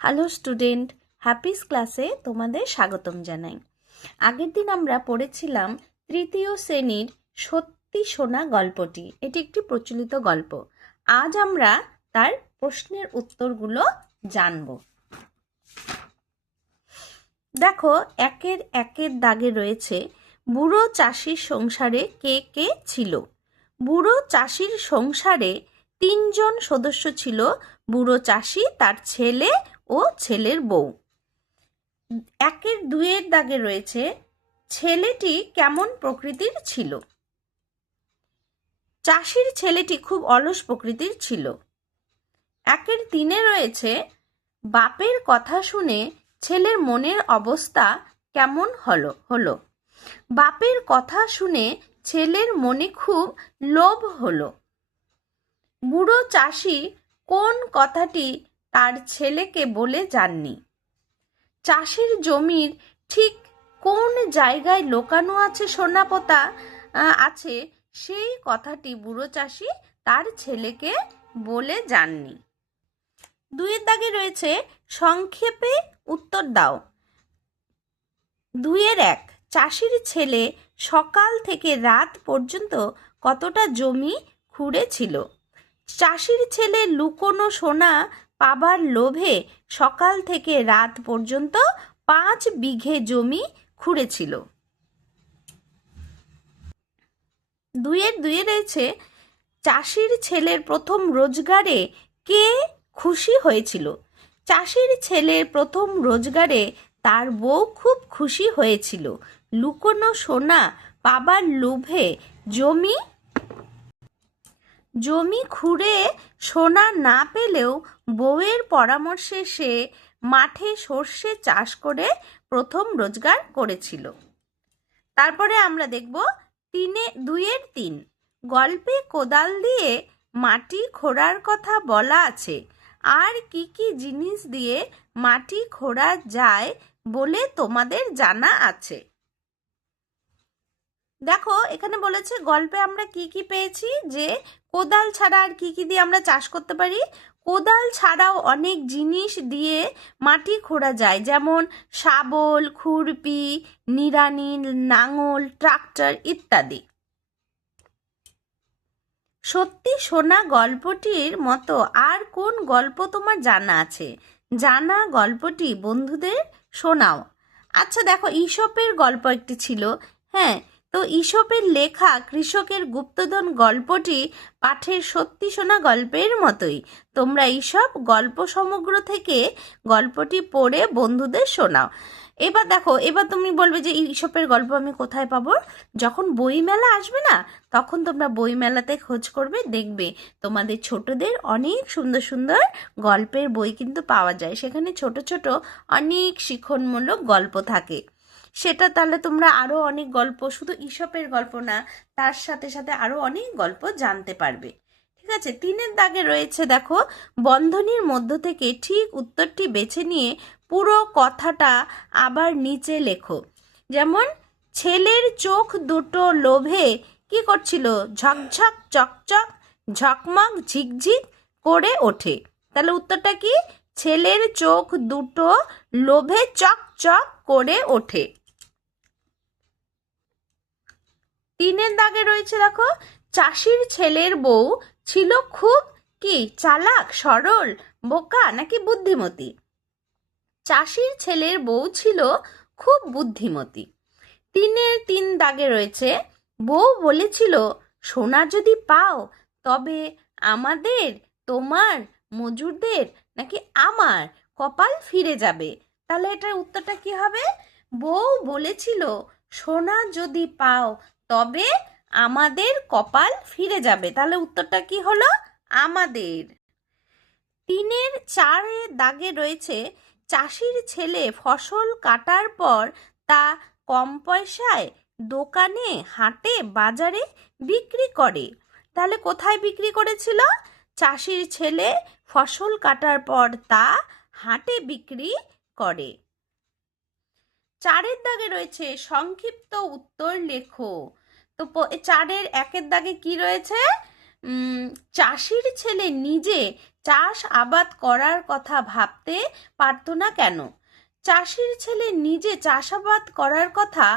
Hello student, Happy's ক্লাসে তোমাদের স্বাগতম জানাই। আগের দিন আমরা পড়েছিলাম তৃতীয় শ্রেণীর সত্যি শোনা গল্পটি। এটি একটি প্রচলিত গল্প। আজ আমরা তার প্রশ্নের উত্তরগুলো জানব। দেখো, একের দাগে রয়েছে বুড়ো চাষির সংসারে কে কে ছিল। বুড়ো চাষির সংসারে 3 জন সদস্য ছিল: বুড়ো চাষি, তার ছেলে ও ছেলের বউ। দুইয়ের দাগে রয়েছে ছেলেটি কেমন প্রকৃতির ছিল। চাষির ছেলেটি খুব অলস প্রকৃতির ছিল। 3 রয়েছে বাপের কথা শুনে ছেলের মনের অবস্থা কেমন হলো। বাপের কথা শুনে ছেলের মনে খুব লোভ হলো। বুড়ো চাষি কোন কথাটি তার ছেলেকে বলে যাননি। চাষির জমির ঠিক কোন জায়গায় লুকানো আছে সোনাপোতা আছে, সেই কথাটি বুড়ো চাষি তার ছেলেকে বলে যাননি। 2 দাগে রয়েছে সংক্ষেপে উত্তর দাও। 2-1 চাষির ছেলে সকাল থেকে রাত পর্যন্ত কতটা জমি খুঁড়েছিল। চাষির ছেলে লুকোনো সোনা পাবার লোভে সকাল থেকে রাত পর্যন্ত 5 বিঘে জমি খুঁড়েছিল। 2-2 রয়েছে চাষির ছেলের প্রথম রোজগারে কে খুশি হয়েছিল। চাষির ছেলের প্রথম রোজগারে তার বউ খুব খুশি হয়েছিল। লুকোনো সোনা পাবার লোভে জমি খুঁড়ে সোনা না পেলেও বউয়ের পরামর্শে সে মাঠে সর্ষে চাষ করে প্রথম রোজগার করেছিল। তারপরে আমরা দেখব 2-3 গল্পে কোদাল দিয়ে মাটি খোঁড়ার কথা বলা আছে। আর কি কি জিনিস দিয়ে মাটি খোঁড়া যায় বলে তোমাদের জানা আছে? দেখো, এখানে বলেছে গল্পে আমরা কি কি পেয়েছি, যে কোদাল ছাড়া আর কি কি দিয়ে আমরা চাষ করতে পারি। কোদাল ছাড়াও অনেক জিনিস দিয়ে মাটি খোঁড়া যায়, যেমন শাবল, খুরপি, নিড়ানি, লাঙল, ট্রাক্টর ইত্যাদি। সত্যি শোনা গল্পটির মতো আর কোন গল্প তোমার জানা আছে? জানা গল্পটি বন্ধুদের শোনাও। আচ্ছা দেখো, ঈশপের গল্প একটি ছিল। হ্যাঁ, তো ঈশপের লেখা কৃষকের গুপ্তধন গল্পটি পাঠের সত্যি শোনা গল্পের মতোই। তোমরা ঈশপ গল্প সমগ্র থেকে গল্পটি পড়ে বন্ধুদের শোনাও। এবার তুমি বলবে যে ঈশপের গল্প আমি কোথায় পাবো? যখন বইমেলা আসবে না, তখন তোমরা বইমেলাতে খোঁজ করবে, দেখবে তোমাদের ছোটদের অনেক সুন্দর সুন্দর গল্পের বই কিন্তু পাওয়া যায়। সেখানে ছোট ছোট অনেক শিক্ষণমূলক গল্প থাকে। সেটা তাহলে তোমরা আরও অনেক গল্প, শুধু ঈশপের গল্প না, তার সাথে সাথে আরও অনেক গল্প জানতে পারবে। ঠিক আছে, 3 দাগে রয়েছে দেখো, বন্ধনীর মধ্য থেকে ঠিক উত্তরটি বেছে নিয়ে পুরো কথাটা আবার নিচে লেখো। যেমন, ছেলের চোখ দুটো লোভে কি করছিল? ঝকঝক চকচক ঝকমক ঝিকঝিক করে ওঠে। তাহলে উত্তরটা কি? ছেলের চোখ দুটো লোভে চকচক করে ওঠে। 3 দাগে রয়েছে দেখো, চাষির ছেলের বউ ছিল খুব কি চালাক, সরল, বোকা নাকি বুদ্ধিমতী? চাষির ছেলের বউ ছিল খুব বুদ্ধিমতী। 3 দাগে রয়েছে, বউ বলেছিল, সোনা যদি পাও তবে আমাদের, তোমার, মজুরদের নাকি আমার কপাল ফিরে যাবে। তাহলে এটার উত্তরটা কি হবে? বউ বলেছিল, সোনা যদি পাও তবে আমাদের কপাল ফিরে যাবে। তাহলে উত্তরটা কি হলো? আমাদের। 4 দাগে রয়েছে, চাষির ছেলে ফসল কাটার পর তা কম পয়সায় দোকানে, হাটে, বাজারে বিক্রি করে। তাহলে কোথায় বিক্রি করেছিল? চাষির ছেলে ফসল কাটার পর তা হাটে বিক্রি করে। 4 দাগে রয়েছে সংক্ষিপ্ত উত্তর লেখো। তো 4 দাগে কি রয়েছে? চাষির ছেলে নিজে চাষ আবাদ করার কথা ভাবতে পারতো না কেন? চাষির ছেলে নিজে চাষাবাদ করার কথা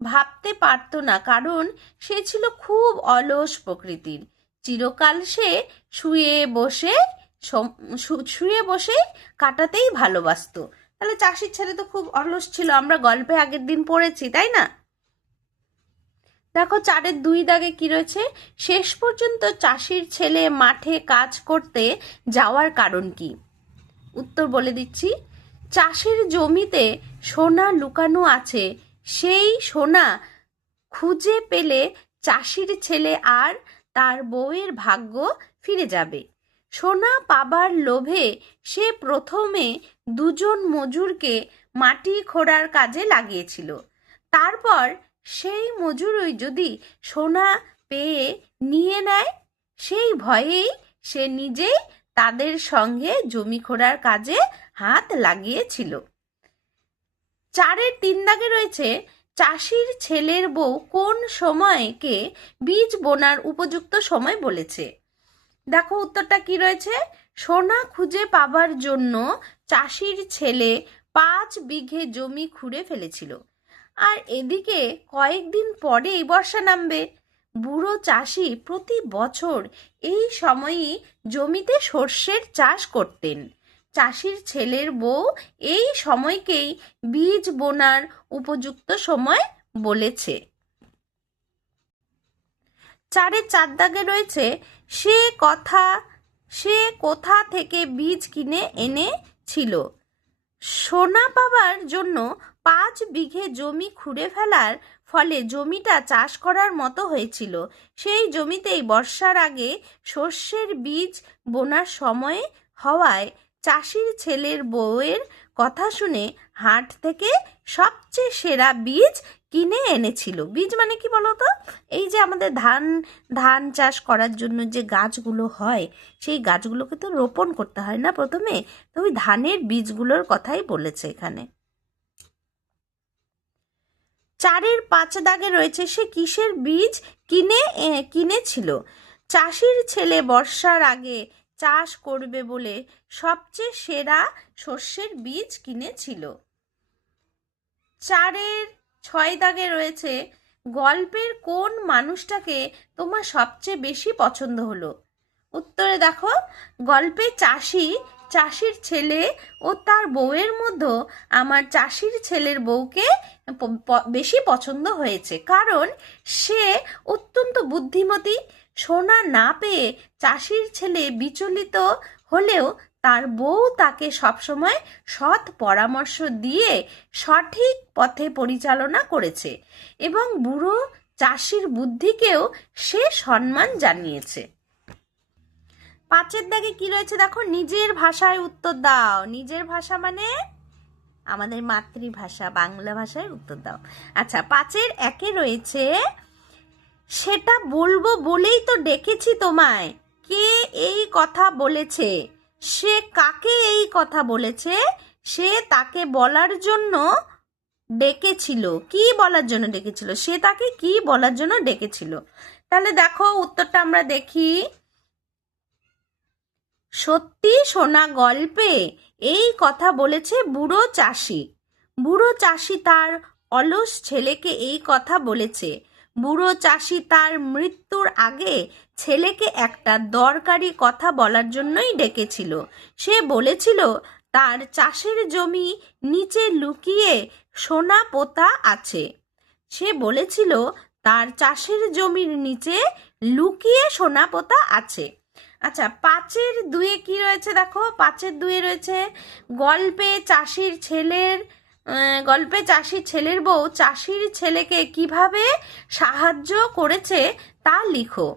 ভাবতে পারতো না কারণ সে ছিল খুব অলস প্রকৃতির। চিরকাল সে শুয়ে বসে শুয়ে বসে কাটাতেই ভালোবাসতো। তাহলে চাষির ছেলে তো খুব অলস ছিল, আমরা গল্পে আগের দিন পড়েছি, তাই না? দেখো 4-এর 2 দাগে কি রয়েছে, শেষ পর্যন্ত চাষির ছেলে মাঠে কাজ করতে যাওয়ার কারণ কি? উত্তর বলে দিচ্ছি, চাষের জমিতে সোনা লুকানো আছে, সেই সোনা খুঁজে পেলে চাষির ছেলে আর তার বউয়ের ভাগ্য ফিরে যাবে। সোনা পাবার লোভে সে প্রথমে 2জন মজুরকে মাটি খোঁড়ার কাজে লাগিয়েছিল। তারপর সেই মজুরই যদি সোনা পেয়ে নিয়ে নেয়, সেই ভয়েই সে নিজেই তাদের সঙ্গে জমি খোঁড়ার কাজে হাত লাগিয়েছিল। 4-এর 3 দাগে রয়েছে, চাষির ছেলের বউ কোন সময়কে বীজ বোনার উপযুক্ত সময় বলেছে? দেখো উত্তরটা কি রয়েছে, সোনা খুঁজে পাবার জন্য চাষির ছেলে 5 বিঘে জমি খুঁড়ে ফেলেছিল, আর এদিকে কয়েকদিন পরেই বর্ষা নামবে। বুড়ো চাষি প্রতি বছর এই সময়ই জমিতে সর্ষের চাষ করতেন। চাষির ছেলের বউ এই সময়কেই বীজ বোনার উপযুক্ত সময় বলেছে। 4-এর 4 দাগে রয়েছে, সে কোথা থেকে বীজ কিনে এনেছিল? সোনা পাবার জন্য 5 বিঘে জমি খুঁড়ে ফেলার ফলে জমিটা চাষ করার মতো হয়েছিল। সেই জমিতেই বর্ষার আগে সর্ষের বীজ বোনার সময় হওয়ায় চাষির ছেলের বউয়ের কথা শুনে হাট থেকে সবচেয়ে সেরা বীজ কিনে এনেছিল। বীজ মানে কি বলতো? এই যে আমাদের ধান চাষ করার জন্য যে গাছগুলো হয়, সেই গাছগুলোকে তো রোপণ করতে হয় না প্রথমে, তো ওই ধানের বীজগুলোর কথাই বলেছে এখানে। 4-এর 5 দাগে রয়েছে, সে কিসের বীজ কিনেছিল? চাষির ছেলে বর্ষার আগে চাষ করবে বলে সবচেয়ে সেরা শস্যের বীজ কিনেছিল। 4-এর 6 দাগে রয়েছে, গল্পের কোন মানুষটাকে তোমার সবচেয়ে বেশি পছন্দ হলো? উত্তরে দেখো, গল্পে চাষির ছেলে ও তার বউয়ের মধ্যে আমার চাষির ছেলের বউকে বেশি পছন্দ হয়েছে, কারণ সে অত্যন্ত বুদ্ধিমতী। সোনা না পেয়ে চাষির ছেলে বিচলিত হলেও তার বউ তাকে সবসময় সৎ পরামর্শ দিয়ে সঠিক পথে পরিচালনা করেছে এবং বুড়ো চাষির বুদ্ধিকেও সে সম্মান জানিয়েছে। 5-এর দাগে কি রয়েছে দেখো, নিজের ভাষায় উত্তর দাও। নিজের ভাষা মানে আমাদের মাতৃভাষা বাংলা ভাষায় উত্তর দাও। আচ্ছা, 5-এর 1-এ রয়েছে, সেটা বলবো বলেই তো ডেকেছি তোমায়। কে এই কথা বলেছে? সে কাকে এই কথা বলেছে? সে তাকে বলার জন্য ডেকেছিল। কি বলার জন্য ডেকেছিল? সে তাকে কি বলার জন্য ডেকেছিল? তাহলে দেখো উত্তরটা আমরা দেখি। সত্যি সোনা গল্পে এই কথা বলেছে বুড়ো চাষি। বুড়ো চাষি তার অলস ছেলেকে এই কথা বলেছে। বুড়ো চাষি তার মৃত্যুর আগে ছেলেকে একটা দরকারি কথা বলার জন্যই ডেকেছিল। সে বলেছিল তার চাষের জমি নিচে লুকিয়ে সোনা পোতা আছে। সে বলেছিল তার চাষের জমির নিচে লুকিয়ে সোনা পোতা আছে। আচ্ছা, 5-এর 2-এ কি রয়েছে দেখো, 5-এর 2-এ রয়েছে, গল্পে চাষির ছেলের বউ চাষির ছেলেকে কিভাবে সাহায্য করেছে তা লিখো।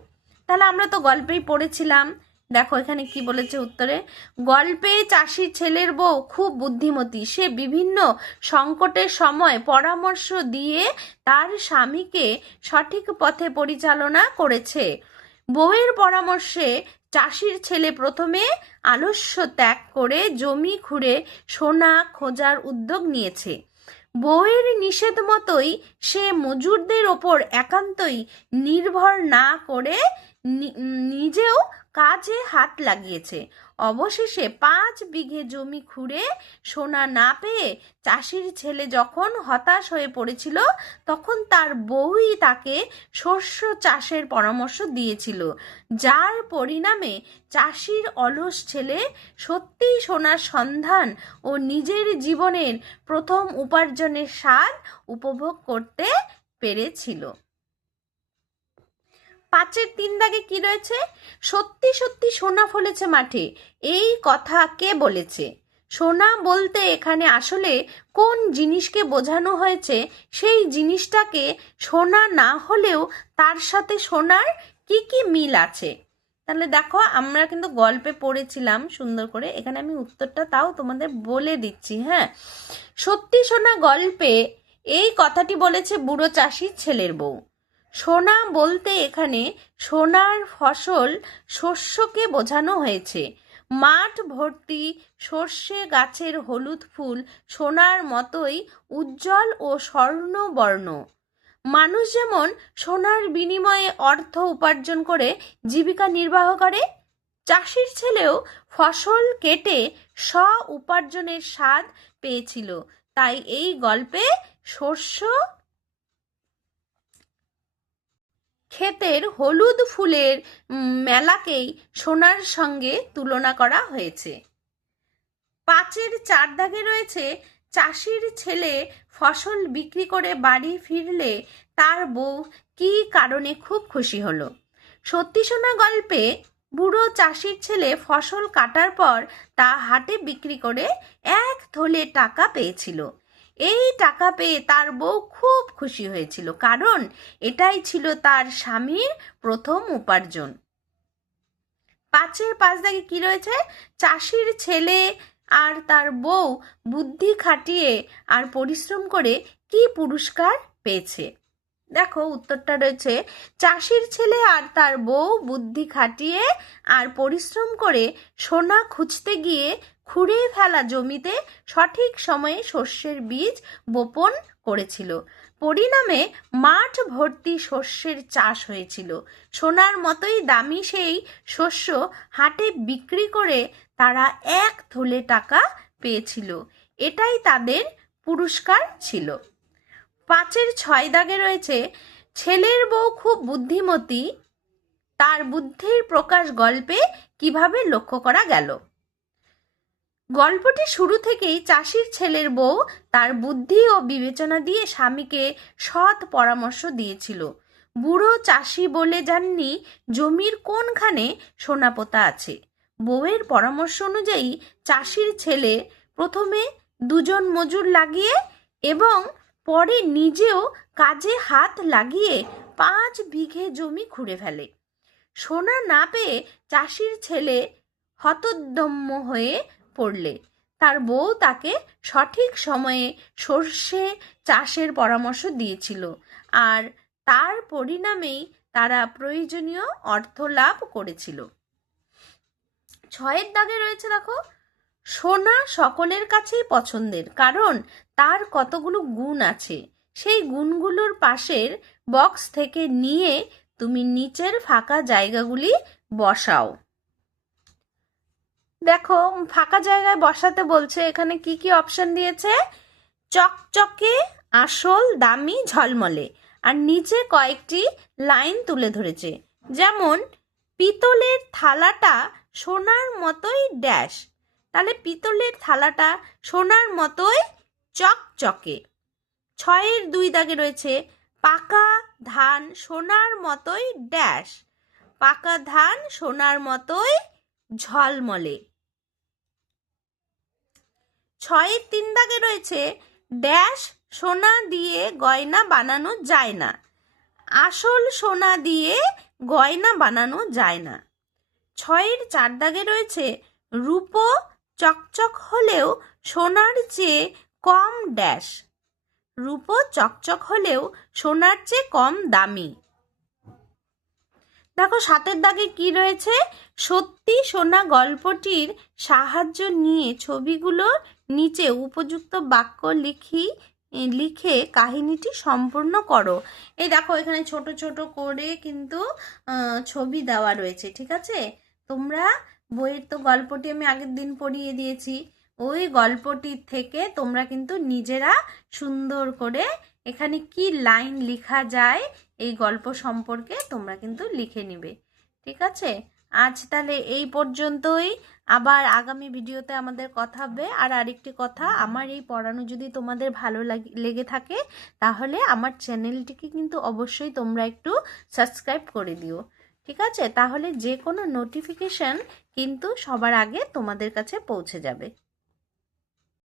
তাহলে আমরা তো গল্পেই পড়েছিলাম। দেখো এখানে কি বলেছে উত্তরে, গল্পে চাষির ছেলের বউ খুব বুদ্ধিমতী। সে বিভিন্ন সংকটের সময় পরামর্শ দিয়ে তার স্বামীকে সঠিক পথে পরিচালনা করেছে। বউয়ের পরামর্শে চাষির ছেলে প্রথমে আলস্য ত্যাগ করে জমি খুঁড়ে সোনা খোঁজার উদ্যোগ নিয়েছে। বউয়ের নিষেধ মতোই সে মজুরদের ওপর একান্তই নির্ভর না করে নিজেও কাজে হাত লাগিয়েছে। অবশেষে 5 বিঘে জমি খুঁড়ে সোনা না পেয়ে চাষির ছেলে যখন হতাশ হয়ে পড়েছিল, তখন তার বউই তাকে শস্য চাষের পরামর্শ দিয়েছিল, যার পরিণামে চাষির অলস ছেলে সত্যিই সোনার সন্ধান ও নিজের জীবনের প্রথম উপার্জনের স্বাদ উপভোগ করতে পেরেছিল। 5-এর 3 দাগে কি রয়েছে? সত্যি সত্যি সোনা ফলেছে মাঠে, এই কথা কে বলেছে? সোনা বলতে এখানে আসলে কোন জিনিসকে বোঝানো হয়েছে, সেই জিনিসটাকে সোনা না হলেও তার সাথে সোনার কি কি মিল আছে। তাহলে দেখো, আমরা কিন্তু গল্পে পড়েছিলাম সুন্দর করে, এখানে আমি উত্তরটা তাও তোমাদের বলে দিচ্ছি। হ্যাঁ, সত্যি সোনা গল্পে এই কথাটি বলেছে বুড়ো চাষির ছেলের বউ। সোনা বলতে এখানে সোনার ফসল শস্যকে বোঝানো হয়েছে। মাঠ ভর্তি সর্ষে গাছের হলুদ ফুল সোনার মতোই উজ্জ্বল ও স্বর্ণবর্ণ। মানুষ যেমন সোনার বিনিময়ে অর্থ উপার্জন করে জীবিকা নির্বাহ করে, চাষির ছেলেও ফসল কেটে উপার্জনের স্বাদ পেয়েছিল। তাই এই গল্পে শস্য ক্ষেতের হলুদ ফুলের মেলাকেই সোনার সঙ্গে তুলনা করা হয়েছে। 5-এর 4 দাগে রয়েছে, চাষির ছেলে ফসল বিক্রি করে বাড়ি ফিরলে তার বউ কি কারণে খুব খুশি হলো। সত্যি সোনা গল্পে বুড়ো চাষির ছেলে ফসল কাটার পর তা হাটে বিক্রি করে 1 থলে টাকা পেয়েছিল। এই টাকা পেয়ে তার বউ খুব খুশি হয়েছিল, কারণ এটাই ছিল তার স্বামীর প্রথম উপার্জন। 5-এর 5 দাগে কি রয়েছে? চাষির ছেলে আর তার বউ বুদ্ধি খাটিয়ে আর পরিশ্রম করে কি পুরস্কার পেয়েছে। দেখো, উত্তরটা রয়েছে, চাষির ছেলে আর তার বউ বুদ্ধি খাটিয়ে আর পরিশ্রম করে সোনা খুঁজতে গিয়ে খুঁড়ে ফেলা জমিতে সঠিক সময়ে শস্যের বীজ বপন করেছিল। পরিণামে মাঠ ভর্তি শস্যের চাষ হয়েছিল। সোনার মতোই দামি সেই শস্য হাটে বিক্রি করে তারা 1 থলে টাকা পেয়েছিল। এটাই তাদের পুরস্কার ছিল। 5-এর 6 দাগে রয়েছে, ছেলের বউ খুব বুদ্ধিমতী, তার বুদ্ধির প্রকাশ গল্পে কিভাবে লক্ষ্য করা গেল। গল্পটি শুরু থেকেই চাষির ছেলের বউ তার বুদ্ধি ও বিবেচনা দিয়ে স্বামীকে সৎ পরামর্শ দিয়েছিল। বুড়ো চাষি বলে জাননি জমির কোনখানে সোনাপোতা আছে। বউয়ের পরামর্শ অনুযায়ী চাষির ছেলে প্রথমে 2 জন মজুর লাগিয়ে এবং পরে নিজেও কাজে হাত লাগিয়ে 5 বিঘে জমি খুঁড়ে ফেলে। সোনা না পেয়ে চাষির ছেলে হতোদ্যম্য হয়ে পড়লে তার বউ তাকে সঠিক সময়ে সর্ষে চাষের পরামর্শ দিয়েছিল, আর তার পরিণামেই তারা প্রয়োজনীয় অর্থ লাভ করেছিল। 6-এর দাগে রয়েছে, দেখো, সোনা সকলের কাছেই পছন্দের, কারণ তার কতগুলো গুণ আছে। সেই গুণগুলোর পাশের বক্স থেকে নিয়ে তুমি নিচের ফাঁকা জায়গাগুলি বসাও। দেখো, ফাঁকা জায়গায় বসাতে বলছে, এখানে কি কি অপশন দিয়েছে? চকচকে, আসল, দামি, ঝলমলে, আর নিচে কয়েকটি লাইন তুলে ধরেছে, যেমন পিতলের থালাটা সোনার মতোই ড্যাশ। তাহলে পিতলের থালাটা সোনার মতোই চকচকে। 6-এর 2 দাগে রয়েছে, পাকা ধান সোনার মতোই ড্যাশ। পাকা ধান সোনার মতোই ঝলমলে। 6-এর 3 দাগে রয়েছে, ড্যাশ সোনা দিয়ে গয়না বানানো যায় না। আসল সোনা দিয়ে গয়না বানানো যায় না। 6-এর 4 দাগে রয়েছে, রূপো চকচক হলেও সোনার চেয়ে কম ড্যাশ। রূপো চকচক হলেও সোনার চেয়ে কম দামি। দেখো, 7-এর দাগে কি রয়েছে? সত্যি সোনা গল্পটির সাহায্য নিয়ে ছবিগুলোর নিচে উপযুক্ত বাক্য লিখে কাহিনীটি সম্পূর্ণ করো। এই দেখো এখানে ছোট ছোট করে কিন্তু ছবি দেওয়া রয়েছে, ঠিক আছে? তোমরা বইয়ের তো গল্পটি আমি আগের দিন পড়িয়ে দিয়েছি, ওই গল্পটির থেকে তোমরা কিন্তু নিজেরা সুন্দর করে এখানে কি লাইন লেখা যায় এই গল্প সম্পর্কে তোমরা কিন্তু লিখে নিবে, ঠিক আছে? আজ তাহলে এই পর্যন্তই, আবার আগামী ভিডিওতে আমাদের কথা হবে। আর আরেকটি কথা, আমার এই পড়ানো যদি তোমাদের ভালো লেগে থাকে তাহলে আমার চ্যানেলটিকে কিন্তু অবশ্যই তোমরা একটু সাবস্ক্রাইব করে দিও, ঠিক আছে? তাহলে যে কোনো নোটিফিকেশন কিন্তু সবার আগে তোমাদের কাছে পৌঁছে যাবে।